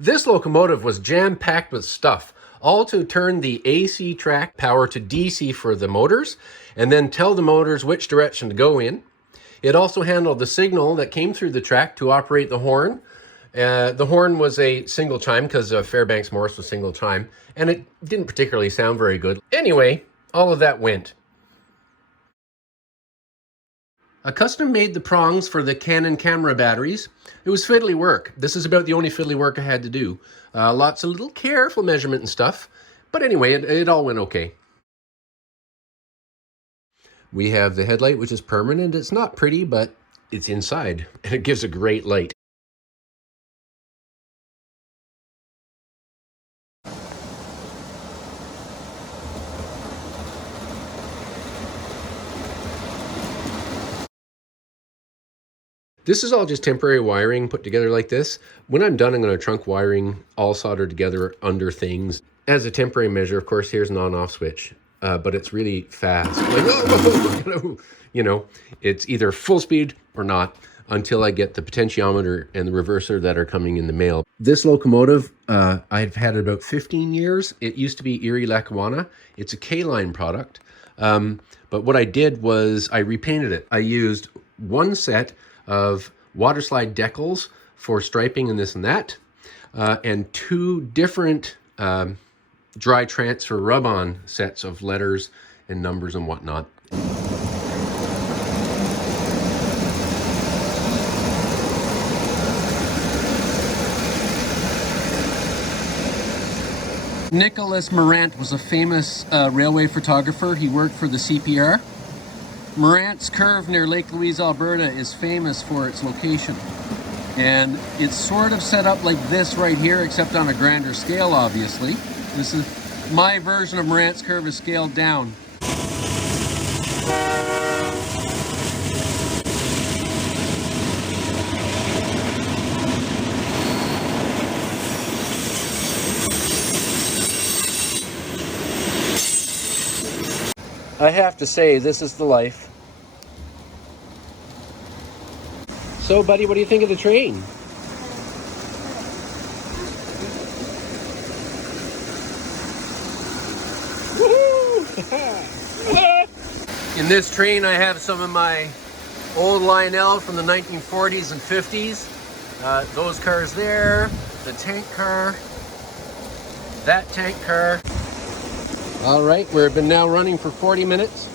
This locomotive was jam-packed with stuff, all to turn the AC track power to DC for the motors, and then tell the motors which direction to go in. It also handled the signal that came through the track to operate the horn. The horn was a single chime because Fairbanks Morse was single chime, and it didn't particularly sound very good. Anyway, all of that went. I custom made the prongs for the Canon camera batteries. It was fiddly work. This is about the only fiddly work I had to do. Lots of little careful measurement and stuff. But anyway, it all went okay. We have the headlight, which is permanent. It's not pretty, but it's inside, and it gives a great light. This is all just temporary wiring put together like this. When I'm done, I'm going to trunk wiring all soldered together under things. As a temporary measure, of course, here's an on-off switch, but it's really fast. Like, you know, it's either full speed or not until I get the potentiometer and the reverser that are coming in the mail. This locomotive, I've had it about 15 years. It used to be Erie Lackawanna. It's a K-Line product. But what I did was I repainted it. I used one set of water slide decals for striping and this and that, and two different dry transfer rub-on sets of letters and numbers and whatnot. Nicholas Morant was a famous railway photographer. He worked for the CPR. Morant's Curve near Lake Louise, Alberta is famous for its location. And it's sort of set up like this right here, except on a grander scale, obviously. This is my version of Morant's Curve is scaled down. I have to say, this is the life. So, buddy, what do you think of the train? Woohoo! In this train, I have some of my old Lionel from the 1940s and 50s. Those cars there, the tank car, that tank car. All right, we've been now running for 40 minutes.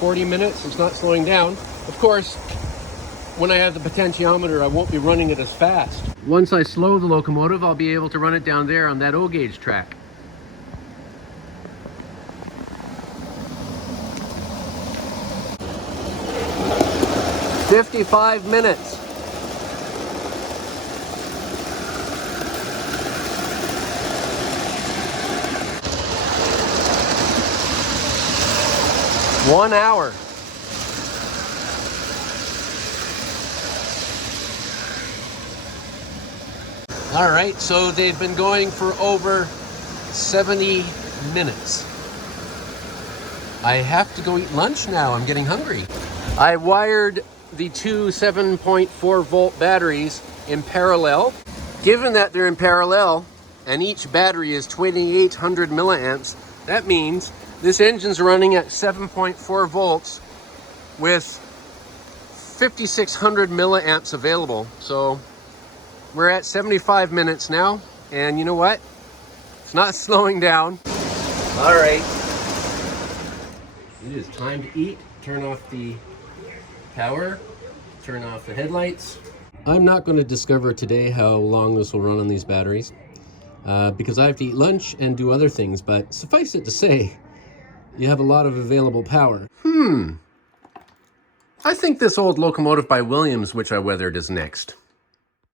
40 minutes, it's not slowing down. Of course, when I have the potentiometer, I won't be running it as fast. Once I slow the locomotive, I'll be able to run it down there on that O-gauge track. "55 minutes. "1 hour. All right, so they've been going for over 70 minutes. I have to go eat lunch now. I'm getting hungry. I wired the two 7.4 volt batteries in parallel. Given that they're in parallel and each battery is 2800 milliamps, that means this engine's running at 7.4 volts with 5600 milliamps available. So we're at 75 minutes now, and you know what? It's not slowing down. All right. It is time to eat. Turn off the power, turn off the headlights. I'm not going to discover today how long this will run on these batteries because I have to eat lunch and do other things, but suffice it to say, you have a lot of available power. I think this old locomotive by Williams, which I weathered, is next.